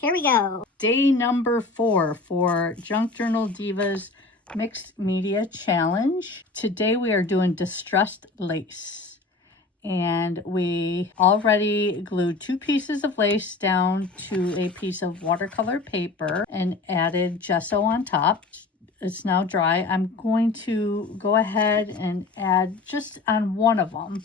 Here we go. Day number 4 for Junk Journal Divas Mixed Media Challenge. Today we are doing distressed lace. And we already glued 2 pieces of lace down to a piece of watercolor paper and added gesso on top. It's now dry. I'm going to go ahead and add just on one of them.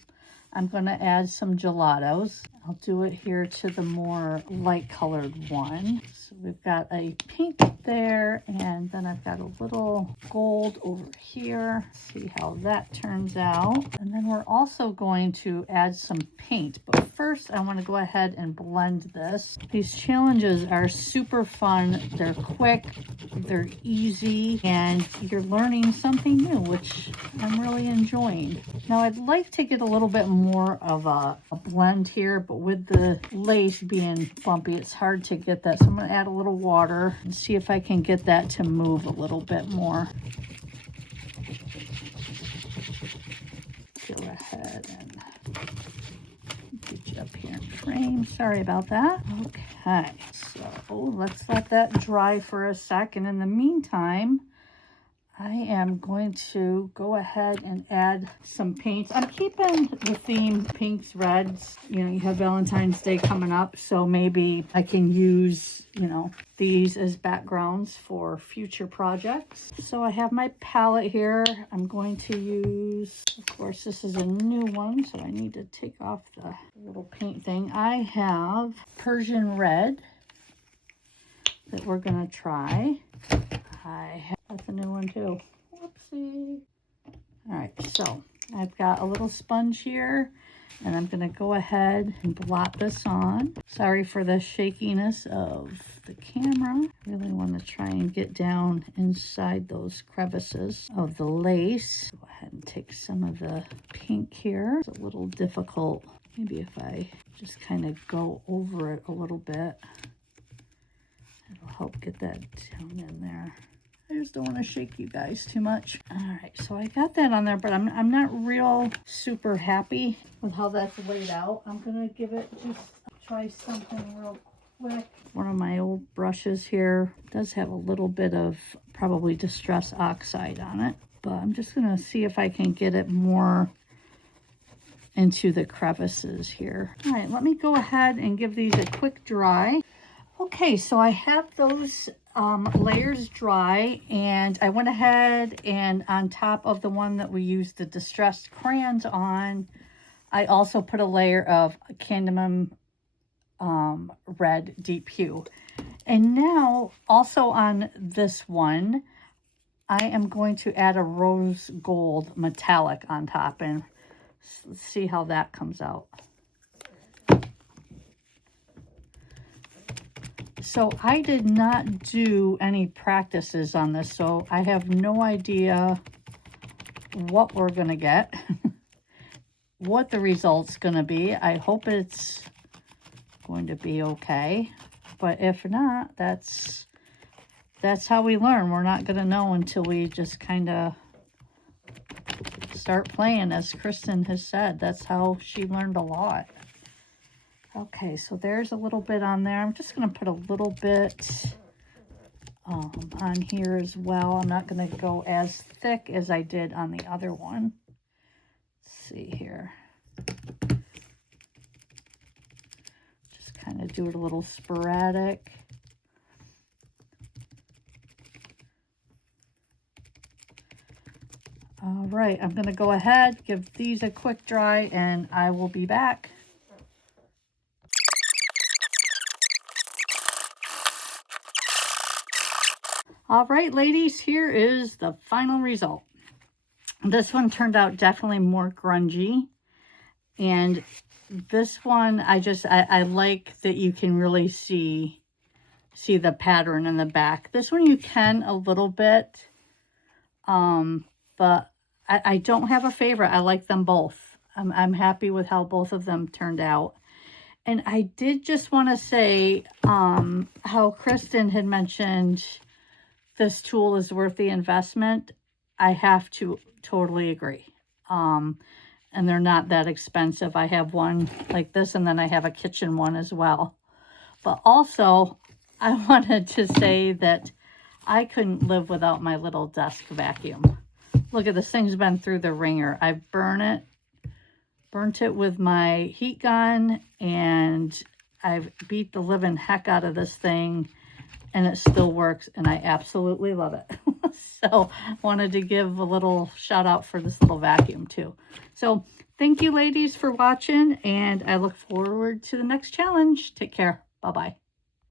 I'm going to add some gelatos. I'll do it here to the more light colored one. So we've got a pink there, and then I've got a little gold over here. See how that turns out. And then we're also going to add some paint. But first, I want to go ahead and blend this. These challenges are super fun. They're quick, they're easy, and you're learning something new, which I'm really enjoying. Now, I'd like to get a little bit more of a blend here, but with the lace being bumpy, it's hard to get that. So I'm going to add a little water and see if I can get that to move a little bit more. Go ahead and get you up here in frame. Sorry about that. Okay, so let's let that dry for a second. In the meantime, I am going to go ahead and add some paints. I'm keeping the theme pinks, reds. You know, you have Valentine's Day coming up, so maybe I can use, these as backgrounds for future projects. So I have my palette here. I'm going to use, of course, this is a new one, so I need to take off the little paint thing. I have Persian red that we're going to try. That's a new one too. Whoopsie. All right, so I've got a little sponge here, and I'm going to go ahead and blot this on. Sorry for the shakiness of the camera. Really want to try and get down inside those crevices of the lace. Go ahead and take some of the pink here. It's a little difficult. Maybe if I just kind of go over it a little bit, it'll help get that down in there. I just don't want to shake you guys too much. All right, so I got that on there, but I'm not real super happy with how that's laid out. I'm gonna give it just try something real quick. One of my old brushes here does have a little bit of probably Distress Oxide on it, but I'm just gonna see if I can get it more into the crevices here. All right, let me go ahead and give these a quick dry. Okay, so I have those layers dry, and I went ahead and on top of the one that we used the distressed crayons on, I also put a layer of Cadmium red deep hue. And now also on this one, I am going to add a rose gold metallic on top, and let's see how that comes out. So I did not do any practices on this, so I have no idea what we're going to get, what the result's going to be. I hope it's going to be okay, but if not, that's how we learn. We're not going to know until we just kind of start playing, as Kristen has said. That's how she learned a lot. Okay, so there's a little bit on there. I'm just going to put a little bit on here as well. I'm not going to go as thick as I did on the other one. Let's see here. Just kind of do it a little sporadic. All right, I'm going to go ahead, give these a quick dry, and I will be back. All right, ladies, here is the final result. This one turned out definitely more grungy. And this one, I like that you can really see the pattern in the back. This one you can a little bit, but I don't have a favorite. I like them both. I'm happy with how both of them turned out. And I did just want to say how Kristen had mentioned this tool is worth the investment. I have to totally agree. And they're not that expensive. I have one like this, and then I have a kitchen one as well. But also, I wanted to say that I couldn't live without my little desk vacuum. Look at this thing's been through the ringer. I burnt it with my heat gun, and I've beat the living heck out of this thing, and it still works, and I absolutely love it. So wanted to give a little shout out for this little vacuum too. So thank you ladies for watching, and I look forward to the next challenge. Take care. Bye-bye.